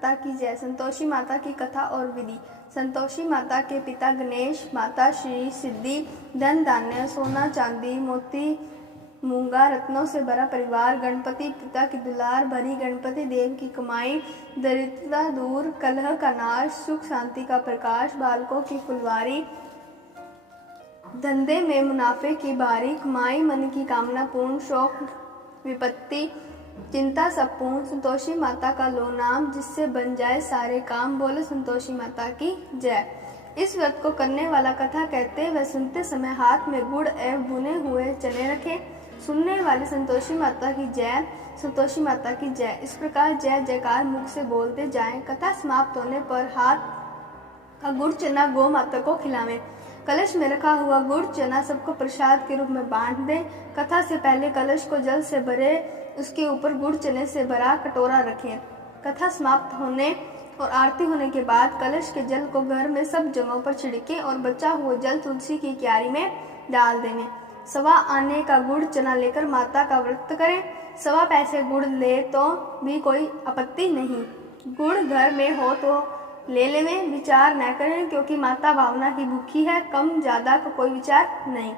माता की जय। संतोषी माता की कथा और विधि। संतोषी माता के पिता गणेश, माता श्री सिद्धि, धन धान्य सोना चांदी मोती मूंगा रत्नों से भरा परिवार, गणपति पिता की दुलार भरी, गणपति देव की कमाई, दरिद्रता दूर, कलह का नाश, सुख शांति का प्रकाश, बालकों की फुलवारी, धंधे में मुनाफे की बारी, कमाई मन की कामना पूर्ण, शौक विपत्ति चिंता सब पूर्ण। संतोषी माता का लो नाम, जिससे बन जाए सारे काम। बोलो संतोषी माता की जय। इस व्रत को करने वाला कथा कहते व सुनते समय हाथ में गुड़ एवं भुने हुए चने रखें। सुनने वाले संतोषी माता की जय, संतोषी माता की जय, इस प्रकार जय जयकार मुख से बोलते जाएं। कथा समाप्त होने पर हाथ का गुड़ चना गौ माता को खिलावें। कलश में रखा हुआ गुड़ चना सबको प्रसाद के रूप में बांट दें। कथा से पहले कलश को जल से भरे, उसके ऊपर गुड़ चने से भरा कटोरा रखें। कथा समाप्त होने और आरती होने के बाद कलश के जल को घर में सब जगहों पर छिड़कें और बचा हुआ जल तुलसी की क्यारी में डाल दें। सवा आने का गुड़ चना लेकर माता का व्रत करें। सवा पैसे गुड़ ले तो भी कोई आपत्ति नहीं। गुड़ घर में हो तो ले लेवें, विचार न करें, क्योंकि माता भावना की भूखी है। कम ज्यादा का कोई विचार नहीं,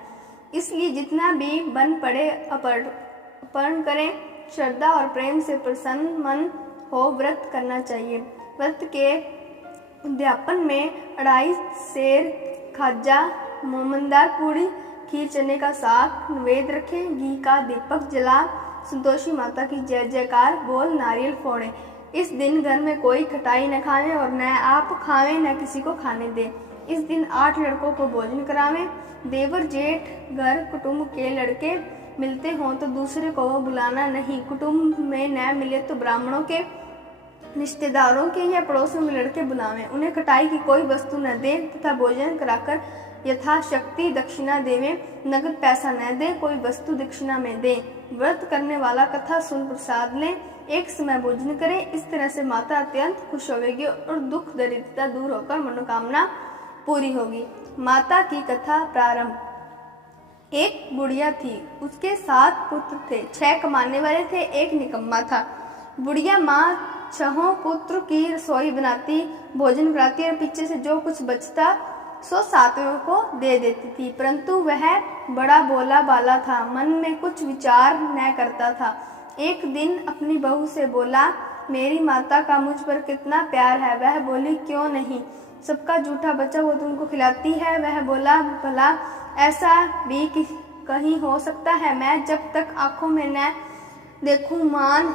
इसलिए जितना भी बन पड़े अर्पण करें। श्रद्धा और प्रेम से प्रसन्न मन हो व्रत करना चाहिए। व्रत के उद्यापन में अढ़ाई सेर खाजा, मोमनदार पूड़ी, खीर चने का साग नैवेद्य रखें। घी का दीपक जला संतोषी माता की जय जयकार बोल नारियल फोड़े। इस दिन घर में कोई खटाई न खावे और न आप खावें न किसी को खाने दे। इस दिन 8 लड़कों को भोजन करावें। देवर जेठ घर कुटुंब के लड़के मिलते हों तो दूसरे को बुलाना नहीं। कुटुंब में न मिले तो ब्राह्मणों के, रिश्तेदारों के या पड़ोसियों में लड़के बुलावें। उन्हें खटाई की कोई वस्तु न दें तथा भोजन कराकर यथाशक्ति दक्षिणा देवें। नगद पैसा न दें, कोई वस्तु दक्षिणा में दें। व्रत करने वाला कथा सुन प्रसाद लें, एक समय भोजन करें। इस तरह से माता अत्यंत खुश होगी और दुख दरिद्रता दूर होकर मनोकामना पूरी होगी। माता की कथा प्रारंभ। एक बुढ़िया थी, उसके 7 पुत्र थे। 6 कमाने वाले थे, एक निकम्मा था। बुढ़िया माँ 6 पुत्र की रसोई बनाती, भोजन कराती और पीछे से जो कुछ बचता सो सातों को दे देती थी। परंतु वह बड़ा भोला बाला था, मन में कुछ विचार न करता था। एक दिन अपनी बहू से बोला, मेरी माता का मुझ पर कितना प्यार है। वह बोली, क्यों नहीं, सबका जूठा बचा वो तुमको खिलाती है। वह बोला, भला ऐसा भी कहीं हो सकता है। मैं जब तक आंखों में न देखूं मान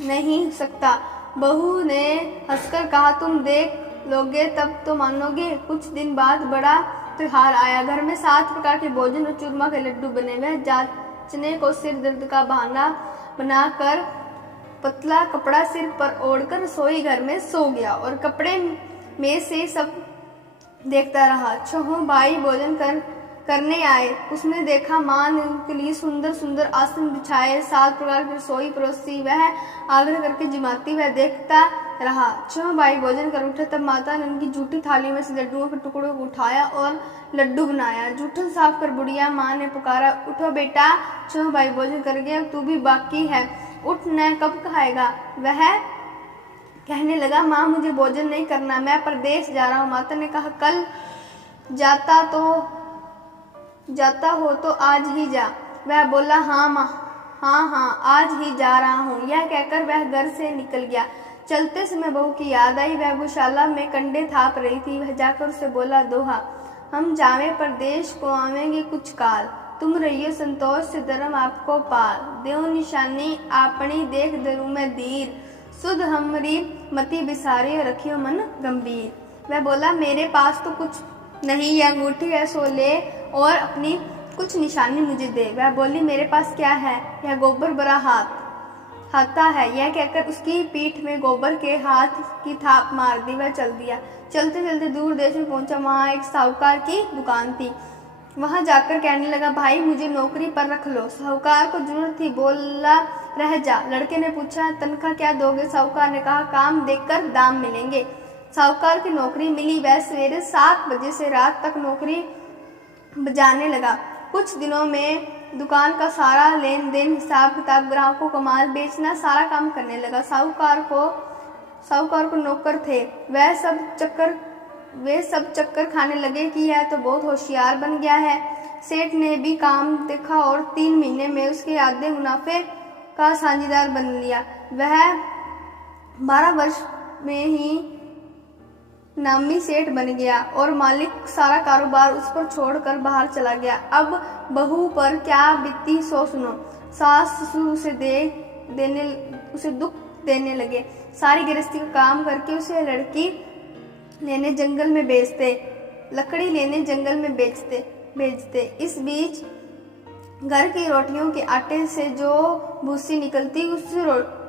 नहीं सकता। बहू ने हंसकर कहा, तुम देख लोगे तब तो मानोगे। कुछ दिन बाद बड़ा त्योहार आया। घर में 7 प्रकार के भोजन और चूरमा के लड्डू बने। वह जांचने को सिर दर्द का बहाना बनाकर पतला कपड़ा सिर पर ओढ़कर रसोई घर में सो गया और कपड़े में से सब देखता रहा। 6 भाई भोजन करने आए। उसने देखा माँ ने उनके लिए सुंदर सुंदर आसन बिछाए, 7 प्रकार की रसोई परोसी। वह आग्रह करके जिमाती वह देखता रहा। 6 भाई भोजन कर उठे, तब माता ने उनकी जूठी थाली में से लड्डुओं के टुकड़ों को उठाया और लड्डू बनाया। जूठन साफ कर बुढ़िया माँ ने पुकारा, उठो बेटा, 6 भाई भोजन कर गए, अब तू भी बाकी है, उठ न, कब खाएगा। वह कहने लगा, माँ मुझे भोजन नहीं करना, मैं परदेश जा रहा हूँ। माता ने कहा, कल जाता हो तो आज ही जा। वह बोला, हाँ माँ, हाँ आज ही जा रहा हूँ। यह कहकर वह घर से निकल गया। चलते समय बहू की याद आई। वह गौशाला में कंडे थाप रही थी। वह जाकर उसे बोला, दोहा, हम जावे परदेश को आवेंगे कुछ काल, तुम रहिए संतोष से धर्म आपको पाल। देव निशानी आपनी देख दरू में धीर, सुध हमरी मति बिसारी रखियो मन गंभीर। वह बोला, मेरे पास तो कुछ नहीं, यह अंगूठी है सो ले और अपनी कुछ निशानी मुझे दे। वह बोली, मेरे पास क्या है, यह गोबर भरा हाथा है। यह कहकर उसकी पीठ में गोबर के हाथ की थाप मार दी। वह चल दिया। चलते चलते दूर देश में पहुंचा। वहां एक साहूकार की दुकान थी। वहां जाकर कहने लगा, भाई मुझे नौकरी पर रख लो। साहूकार को जरूरत थी, बोला, रह जा। लड़के ने पूछा, तनख्वाह क्या दोगे। साहूकार ने कहा, काम देखकर दाम मिलेंगे। साहूकार की नौकरी मिली। वह सवेरे 7 बजे से रात तक नौकरी बजाने लगा। कुछ दिनों में दुकान का सारा लेन देन, हिसाब किताब, ग्राहकों को माल बेचना, सारा काम करने लगा। साहूकार को साहूकार को नौकर थे। वे सब चक्कर खाने लगे कि यह तो बहुत होशियार बन गया है। सेठ ने भी काम देखा और 3 महीने में उसके आधे मुनाफे का साझेदार बन लिया। वह 12 वर्ष में ही नामी सेठ बन गया और मालिक सारा कारोबार उस पर छोड़कर बाहर चला गया। अब बहू पर क्या बीती सो सुनो। सास ससुर उसे दुख देने लगे। सारी गृहस्थी का काम करके उसे लकड़ी लेने जंगल में बेचते। इस बीच घर की रोटियों के आटे से जो भूसी निकलती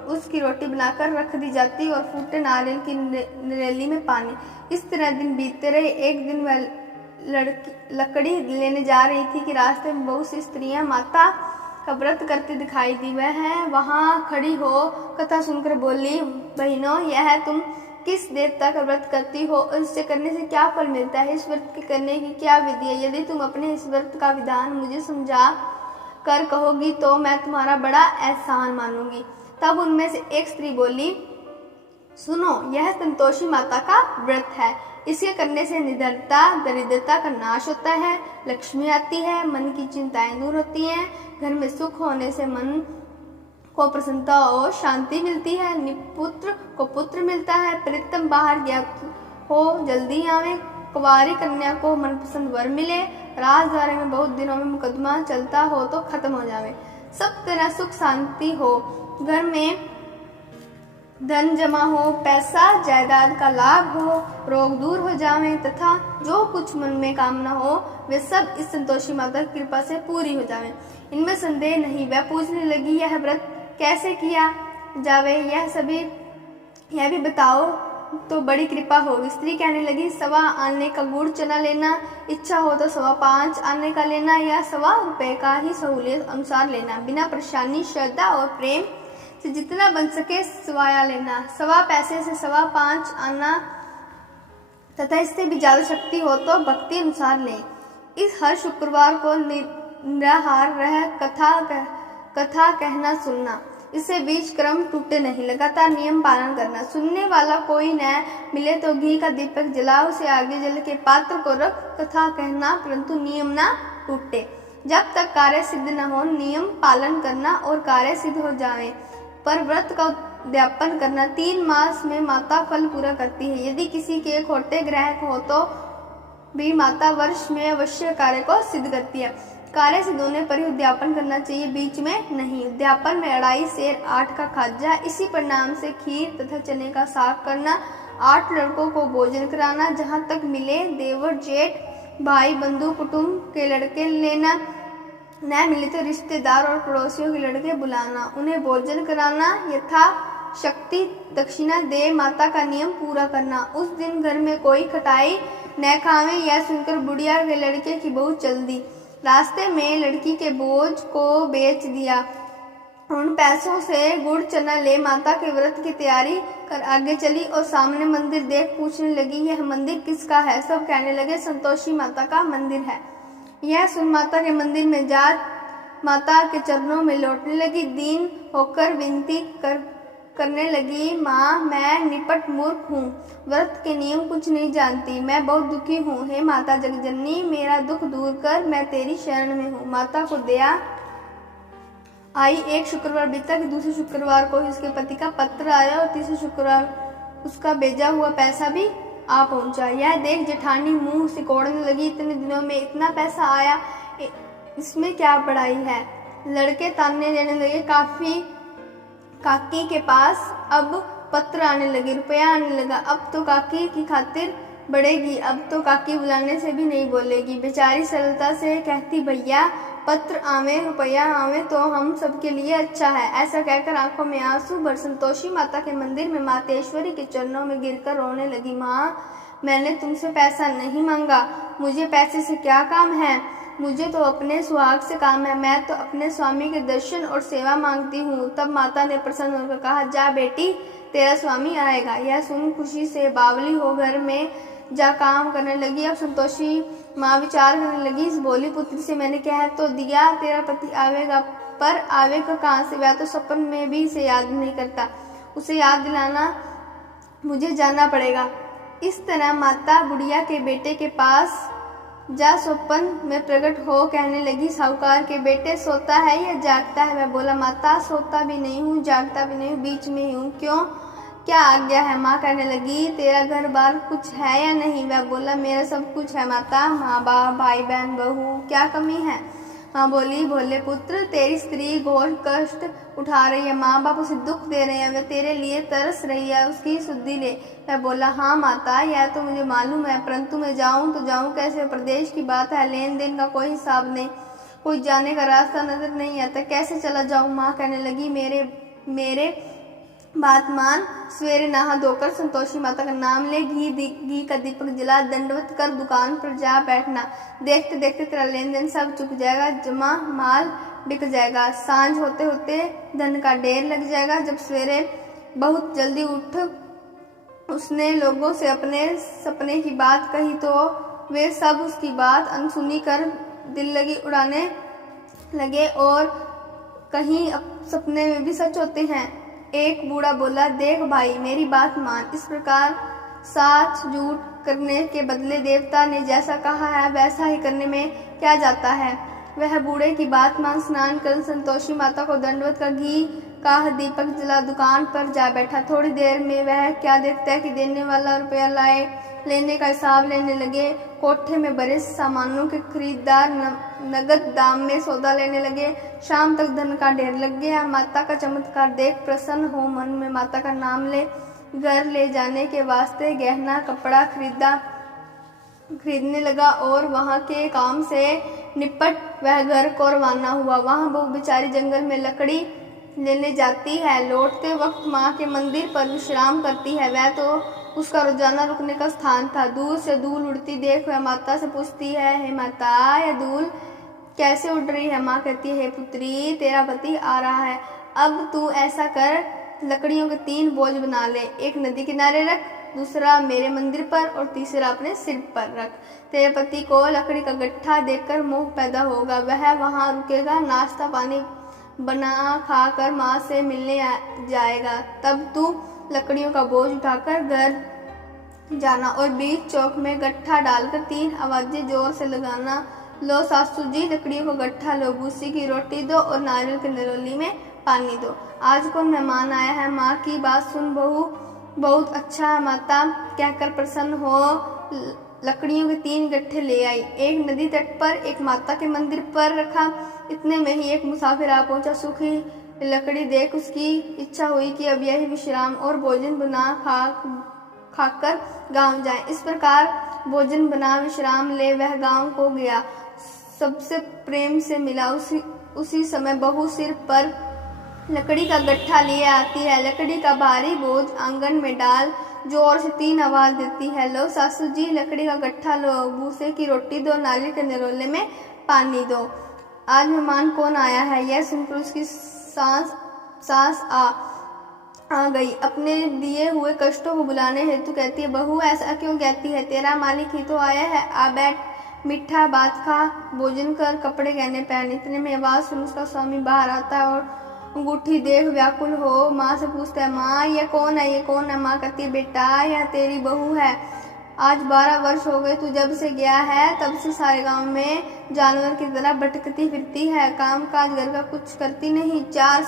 उसकी रोटी बनाकर रख दी जाती और फूटे नारियल की नरेली में पानी। इस तरह दिन बीतते रहे। एक दिन वह लकड़ी लेने जा रही थी कि रास्ते में बहुत सी स्त्रियां माता का व्रत करती दिखाई दी। वह वहां खड़ी हो कथा सुनकर बोली, बहनों, यह तुम किस देवता का व्रत करती हो और इससे करने से क्या फल मिलता है? इस व्रत के करने की क्या विधि है? यदि तुम अपने इस व्रत का विधान मुझे समझा कर कहोगी तो मैं तुम्हारा बड़ा एहसान मानूंगी। तब उनमें से एक स्त्री बोली, सुनो, यह संतोषी माता का व्रत है। इसके करने से निडरता दरिद्रता का नाश होता है, लक्ष्मी आती है, मन की चिंताएं दूर होती हैं, घर में सुख होने से मन को प्रसन्नता और शांति मिलती है, निपुत्र को पुत्र मिलता है, प्रीतम बाहर गया हो जल्दी आवे, कुंवारी कन्या को मनपसंद वर मिले, राजद्वारे में बहुत दिनों में मुकदमा चलता हो तो खत्म हो जावे, सब तरह सुख शांति हो, घर में धन जमा हो, पैसा जायदाद का लाभ हो, रोग दूर हो जावे तथा जो कुछ मन में कामना हो वे सब इस संतोषी माता की कृपा से पूरी हो जावे। इनमें संदेह नहीं। वह पूछने लगी, यह व्रत कैसे किया जावे? यह भी बताओ तो बड़ी कृपा होगी। स्त्री कहने लगी, 1.25 आने का गुड़ चना लेना, इच्छा हो तो 5.25 आने का लेना या 1.25 रुपए का ही सहूलियत अनुसार लेना, बिना परेशानी, श्रद्धा और प्रेम से जितना बन सके सवाया लेना। 1.25 पैसे से 5.25 आना तथा इससे भी ज्यादा शक्ति हो तो भक्ति अनुसार लें। इस हर शुक्रवार को निराहार रह कथा कहना सुनना, इससे बीच क्रम टूटे नहीं, लगातार नियम पालन करना। सुनने वाला कोई न मिले तो घी का दीपक जलाओ, उसे आगे जल के पात्र को रख कथा कहना, परंतु नियम ना टूटे। जब तक कार्य सिद्ध न हो नियम पालन करना और कार्य सिद्ध हो जाए पर व्रत का उद्यापन करना। 3 मास में माता फल पूरा करती है। यदि किसी के खोटे ग्रह हो तो भी माता वर्ष में अवश्य कार्य को सिद्ध करती है। कार्य सिद्ध होने पर ही उद्यापन करना चाहिए, बीच में नहीं। उद्यापन में 2.5 सेर 8 का खाजा, इसी परिणाम से खीर तथा चने का साग करना, 8 लड़कों को भोजन कराना, जहाँ तक मिले देवर जेठ भाई बंधु कुटुंब के लड़के लेना, न मिले तो रिश्तेदार और पड़ोसियों के लड़के बुलाना, उन्हें भोजन कराना, यथा शक्ति दक्षिणा दे माता का नियम पूरा करना। उस दिन घर में कोई खटाई न खावे। यह सुनकर बुढ़िया के लड़के की बहू चल दी। रास्ते में लड़की के बोझ को बेच दिया। उन पैसों से गुड़ चना ले माता के व्रत की तैयारी कर आगे चली और सामने मंदिर देख पूछने लगी, यह मंदिर किसका है? सब कहने लगे, संतोषी माता का मंदिर है। यह सुन माता के मंदिर में जा माता के चरणों में लौटने लगी, दीन होकर विनती करने लगी, माँ, मैं निपट मूर्ख हूँ, व्रत के नियम कुछ नहीं जानती, मैं बहुत दुखी हूँ। हे माता जगजननी, मेरा दुख दूर कर, मैं तेरी शरण में हूँ। माता को दया आई। एक शुक्रवार बीता कि दूसरे शुक्रवार को उसके पति का पत्र आया और तीसरे शुक्रवार उसका भेजा हुआ पैसा भी आ पहुंचा। यह देख जेठानी मुंह सिकोड़ने लगी, इतने दिनों में इतना पैसा आया, इसमें क्या बड़ाई है? लड़के ताने देने लगे। काकी के पास अब पत्र आने लगे, रुपया आने लगा। अब तो काकी की खातिर बढ़ेगी, अब तो काकी बुलाने से भी नहीं बोलेगी। बेचारी सरलता से कहती, भैया पत्र आवे रुपया आवे तो हम सबके लिए अच्छा है। ऐसा कहकर आंखों में आंसू भर संतोषी माता के मंदिर में मातेश्वरी के चरणों में गिरकर रोने लगी। माँ, मैंने तुमसे पैसा नहीं मांगा, मुझे पैसे से क्या काम है? मुझे तो अपने सुहाग से काम है, मैं तो अपने स्वामी के दर्शन और सेवा मांगती हूँ। तब माता ने प्रसन्न होकर कहा, जा बेटी, तेरा स्वामी आएगा। यह सुन खुशी से बावली हो घर में जा काम करने लगी। अब संतोषी माँ विचार करने लगी, इस भोली पुत्री से मैंने कह तो दिया तेरा पति आवेगा, पर आवेगा कहाँ से? वह तो सपन में भी इसे याद नहीं करता। उसे याद दिलाना मुझे जाना पड़ेगा। इस तरह माता बुढ़िया के बेटे के पास जा स्वप्न में प्रकट हो कहने लगी, साहूकार के बेटे सोता है या जागता है? वह बोला, माता सोता भी नहीं हूँ, जागता भी नहीं हूँ, बीच में ही हूँ। क्यों, क्या आज्ञा है? माँ कहने लगी, तेरा घर बार कुछ है या नहीं? वह बोला, मेरा सब कुछ है माता, माँ बाप भाई बहन बहू, क्या कमी है? माँ बोली, भोले पुत्र, तेरी स्त्री घोर कष्ट उठा रही है, माँ बाप उसे दुख दे रहे हैं, वह तेरे लिए तरस रही है, उसकी सुधि ले। वह बोला, हाँ माता, यह तो मुझे मालूम है, परंतु मैं जाऊँ तो जाऊँ कैसे? प्रदेश की बात है, लेन देन का कोई हिसाब नहीं, कोई जाने का रास्ता नजर नहीं आता, कैसे चला जाऊँ? माँ कहने लगी, मेरे बात मान, सवेरे नहा धोकर संतोषी माता का नाम ले, घी का दीपक जला, दंडवत कर दुकान पर जा बैठना। देखते देखते तेरा लेन देन सब चुक जाएगा, जमा माल बिक जाएगा, सांझ होते होते धन का ढेर लग जाएगा। जब सवेरे बहुत जल्दी उठ उसने लोगों से अपने सपने की बात कही तो वे सब उसकी बात अनसुनी कर दिल लगी उड़ाने लगे, और कहीं सपने में भी सच होते हैं। एक बूढ़ा बोला, देख भाई, मेरी बात मान, इस प्रकार साच झूठ करने के बदले देवता ने जैसा कहा है वैसा ही करने में क्या जाता है? वह बूढ़े की बात मान स्नान कर संतोषी माता को दंडवत कर घी का दीपक जला दुकान पर जा बैठा। थोड़ी देर में वह क्या देखता है कि देने वाला रुपया लाए लेने का हिसाब लेने लगे। कोठे में भरे सामानों के खरीदार नगद दाम में सौदा लेने लगे। शाम तक धन का ढेर लग गया। माता का चमत्कार देख प्रसन्न हो मन में माता का नाम ले घर ले जाने के वास्ते गहना कपड़ा खरीदने लगा और वहां के काम से निपट वह घर को रवाना हुआ। वहां बहू बेचारी जंगल में लकड़ी लेने जाती है। लौटते वक्त माँ के मंदिर पर विश्राम करती है। वह तो उसका रोजाना रुकने का स्थान था। दूर से धूल उड़ती देख वह माता से पूछती है, हे माता, यह धूल कैसे उड़ रही है? माँ कहती है, हे पुत्री, तेरा पति आ रहा है, अब तू ऐसा कर, लकड़ियों के 3 बोझ बना ले, एक नदी किनारे रख, दूसरा मेरे मंदिर पर और तीसरा अपने सिर पर रख। तेरे पति को लकड़ी का गट्ठा देखकर मोह पैदा होगा, वह वहां रुकेगा, नाश्ता पानी बना खाकर माँ से मिलने जाएगा। तब तू लकड़ियों का बोझ उठाकर घर जाना और बीच चौक में गट्ठा डालकर 3 आवाजें जोर से लगाना, लो सासू जी, लकड़ियों को गट्ठा लो, भूसी की रोटी दो और नारियल की नरोली में पानी दो। आज कौन मेहमान आया है? माँ की बात सुन बहू बहुत अच्छा है माता कहकर प्रसन्न हो लकड़ियों के 3 गट्ठे ले आई। एक नदी तट पर, एक माता के मंदिर पर रखा। इतने में ही एक मुसाफिर आ पहुंचा। सूखी लकड़ी देख उसकी इच्छा हुई कि अब यही विश्राम और भोजन बना खाकर गांव जाए। इस प्रकार भोजन बना विश्राम ले वह गांव को गया। सबसे प्रेम से मिला। उसी समय बहू सिर पर लकड़ी का गट्ठा लिए आती है। लकड़ी का भारी बोझ आंगन में डाल जोर से 3 आवाज देती है, लो सासू जी, लकड़ी का गट्ठा लो, भूसे की रोटी दो, नारियल के निरोले में पानी दो। आज मेहमान कौन आया है? यह सुनकर उसकी सांस आ गई। अपने दिए हुए कष्टों को बुलाने हेतु कहती है, बहू ऐसा क्यों कहती है? तेरा मालिक ही तो आया है, आ बैठ, मीठा बात खा, भोजन कर, कपड़े गहने पहन। इतने में आवाज सुन उसका स्वामी बाहर आता है और अंगूठी देख व्याकुल हो माँ से पूछता है, माँ ये कौन है, ये कौन है? माँ कहती है, बेटा यह तेरी बहू है। आज 12 वर्ष हो गए तू जब से गया है, तब से सारे गांव में जानवर की तरह भटकती फिरती है, काम काज घर का कुछ करती नहीं, चार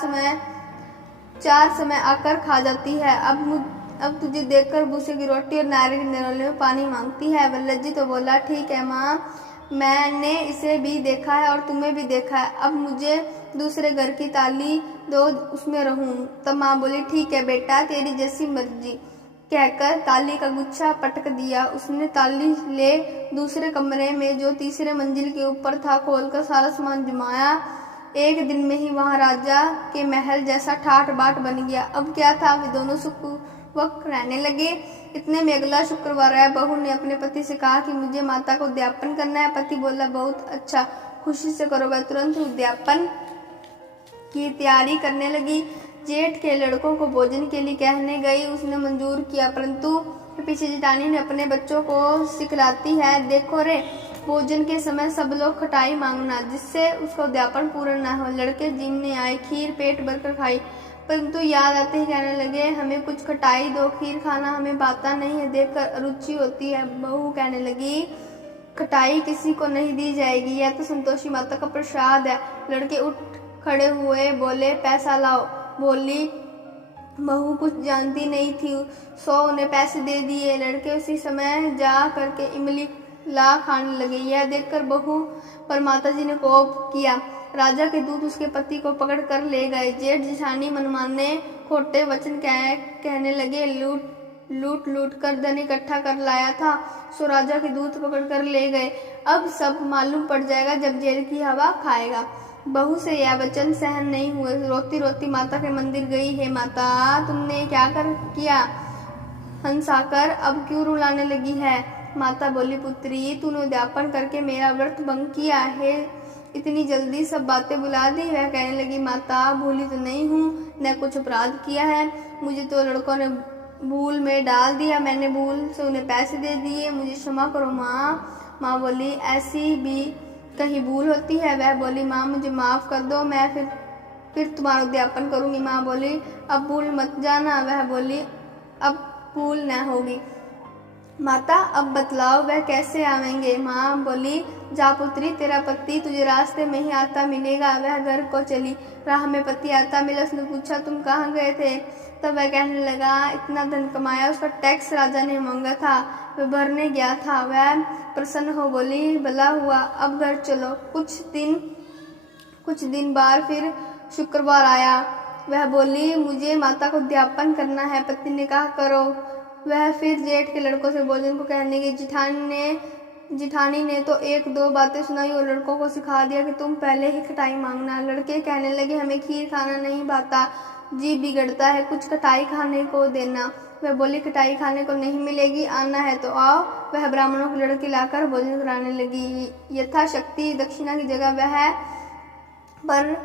समय आकर खा जाती है। अब तुझे देखकर भूसे की रोटी और नारियल के निरोले में पानी मांगती है। वह लज्जित तो बोला, ठीक है माँ, मैंने इसे भी देखा है और तुम्हें भी देखा है, अब मुझे दूसरे घर की ताली दो, उसमें रहूं। तब माँ बोली, ठीक है बेटा, तेरी जैसी मर्जी कहकर ताली का गुच्छा पटक दिया। उसने ताली ले दूसरे कमरे में जो तीसरे मंजिल के ऊपर था खोलकर सारा सामान जमाया। एक दिन में ही वहां राजा के महल जैसा ठाठ बाट बन गया। अब क्या था, वे दोनों सुखपूर्वक रहने लगे। इतने में अगला शुक्रवार आया। बहू ने अपने पति से कहा कि मुझे माता को उद्यापन करना है। पति बोला, बहुत अच्छा, खुशी से करो। वह तुरंत उद्यापन की तैयारी करने लगी। जेठ के लड़कों को भोजन के लिए कहने गई, उसने मंजूर किया, परंतु पीछे जेठानी ने अपने बच्चों को सिखलाती है, देखो रे, भोजन के समय सब लोग खटाई मांगना, जिससे उसका उद्यापन पूर्ण न हो। लड़के जिमने आए, खीर पेट भरकर खाई, परंतु याद आते ही कहने लगे, हमें कुछ खटाई दो, खीर खाना हमें भाता नहीं है, देखकर अरुचि होती है। बहू कहने लगी, खटाई किसी को नहीं दी जाएगी, यह तो संतोषी माता का प्रसाद है। लड़के उठ खड़े हुए, बोले पैसा लाओ। बोली बहू कुछ जानती नहीं थी, सो उन्हें पैसे दे दिए। लड़के उसी समय जा करके इमली ला खाने लगे। यह देखकर बहू पर माताजी ने कोप किया। राजा के दूत उसके पति को पकड़ कर ले गए। जेठ जेठानी मनमाने खोटे वचन कहने लगे, लूट लूट कर धन इकट्ठा कर लाया था, सो राजा के दूत पकड़ कर ले गए। अब सब मालूम पड़ जाएगा जब जेल की हवा खाएगा। बहू से यह वचन सहन नहीं हुए। रोती रोती माता के मंदिर गई। हे माता, तुमने क्या किया? हंसाकर अब क्यों रुलाने लगी है? माता बोली, पुत्री, तूने उद्यापन करके मेरा व्रत भंग किया है, इतनी जल्दी सब बातें बुला दी। वह कहने लगी, माता, भूली तो नहीं हूँ, न कुछ अपराध किया है, मुझे तो लड़कों ने भूल में डाल दिया, मैंने भूल से उन्हें पैसे दे दिए, मुझे क्षमा करो माँ। माँ बोली, ऐसी भी कहीं भूल होती है? वह बोली, माँ मुझे माफ़ कर दो, मैं फिर तुम्हारा उद्यापन करूँगी। माँ बोली, अब भूल मत जाना। वह बोली, अब भूल न होगी। माता, अब बतलाओ वह कैसे आवेंगे? माँ बोली, जा पुत्री, तेरा पति तुझे रास्ते में ही आता मिलेगा। वह घर को चली। राह में पति आता मिला। उसने पूछा, तुम कहाँ गए थे? तब वह कहने लगा, इतना धन कमाया, उसका टैक्स राजा ने मांगा था, वह भरने गया था। वह प्रसन्न हो बोली, भला हुआ, अब घर चलो। कुछ दिन बाद फिर शुक्रवार आया। वह बोली, मुझे माता को उद्यापन करना है। पति ने कहा, करो। वह फिर जेठ के लड़कों से भोजन को कहने की। जिठानी ने तो एक दो बातें सुनाई और लड़कों को सिखा दिया कि तुम पहले ही खटाई मांगना। लड़के कहने लगे, हमें खीर खाना नहीं भाता, जी बिगड़ता है, कुछ खटाई खाने को देना। वह बोली, खटाई खाने को नहीं मिलेगी, आना है तो आओ। वह ब्राह्मणों की लड़की लाकर भोजन कराने लगी। यथाशक्ति दक्षिणा की जगह वह पर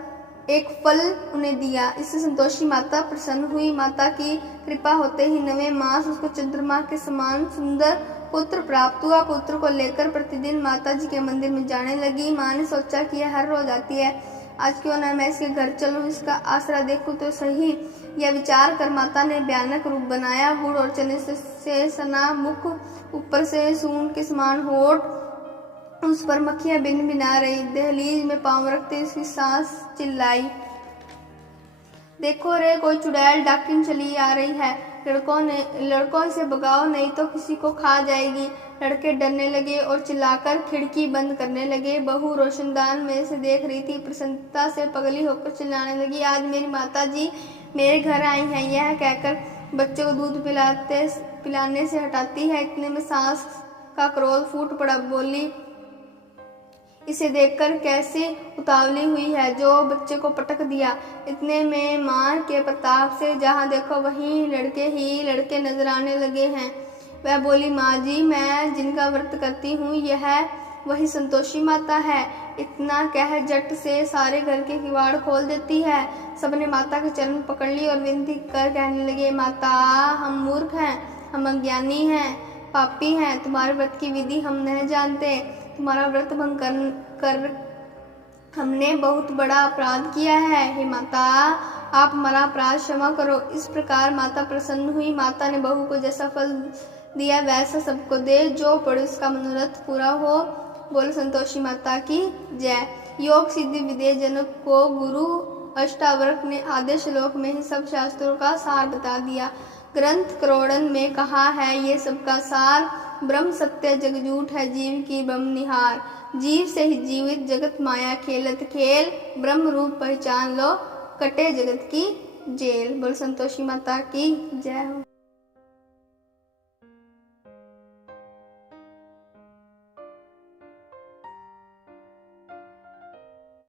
एक फल उन्हें दिया। इससे संतोषी माता प्रसन्न हुई। माता की कृपा होते ही 9वें मास उसको चंद्रमा के समान सुंदर पुत्र प्राप्त हुआ। पुत्र को लेकर प्रतिदिन माता जी के मंदिर में जाने लगी। माँ ने सोचा कि यह हर रोज आती है, आज क्यों न मैं इसके घर चलूं, इसका आसरा देखूं तो सही। यह विचार कर माता ने भयानक रूप बनाया। गुड़ और चने से सना मुख, ऊपर से सूंड के समान होठ, उस पर मक्खियां बिन बिना रही। दहलीज में पांव रखते उसकी सांस चिल्लाई, देखो रे, कोई चुड़ैल डाकिन चली आ रही है। लड़कों इसे भगाओ, नहीं तो किसी को खा जाएगी। लड़के डरने लगे और चिल्लाकर खिड़की बंद करने लगे। बहू रोशनदान में से देख रही थी। प्रसन्नता से पगली होकर चिल्लाने लगी, आज मेरी माता जी मेरे घर आई हैं। यह कहकर बच्चों को दूध पिलाने से हटाती है। इतने में सास का क्रोध फूट पड़ा। बोली, इसे देखकर कैसी उतावली हुई है, जो बच्चे को पटक दिया। इतने में मां के प्रताप से जहां देखो वहीं लड़के नजर आने लगे हैं। वह बोली, माँ जी, मैं जिनका व्रत करती हूँ यह वही संतोषी माता है। इतना कह झट से सारे घर के किवाड़ खोल देती है। सबने माता के चरण पकड़ ली और विनती कर कहने लगे, माता, हम मूर्ख हैं, हम अज्ञानी हैं, पापी हैं, तुम्हारे व्रत की विधि हम नहीं जानते। तुम्हारा व्रत भंग कर हमने बहुत बड़ा अपराध किया है। हे माता, आप हमारा अपराध क्षमा करो। इस प्रकार माता प्रसन्न हुई। माता ने बहू को जैसा फल दिया वैसा सबको दे, जो पड़े उसका मनोरथ पूरा हो। बोले संतोषी माता की जय। योग सिद्धि विदेह जनक को गुरु अष्टावक्र ने आधे श्लोक में ही सब शास्त्रों का सार बता दिया। ग्रंथ करोड़न में कहा है, ये सबका सार ब्रह्म सत्य जग झूठ है, जीव की ब्रह्म निहार। जीव से ही जीवित जगत माया खेलत खेल, ब्रह्म रूप पहचान लो, कटे जगत की जेल। बोल संतोषी माता की जय हो।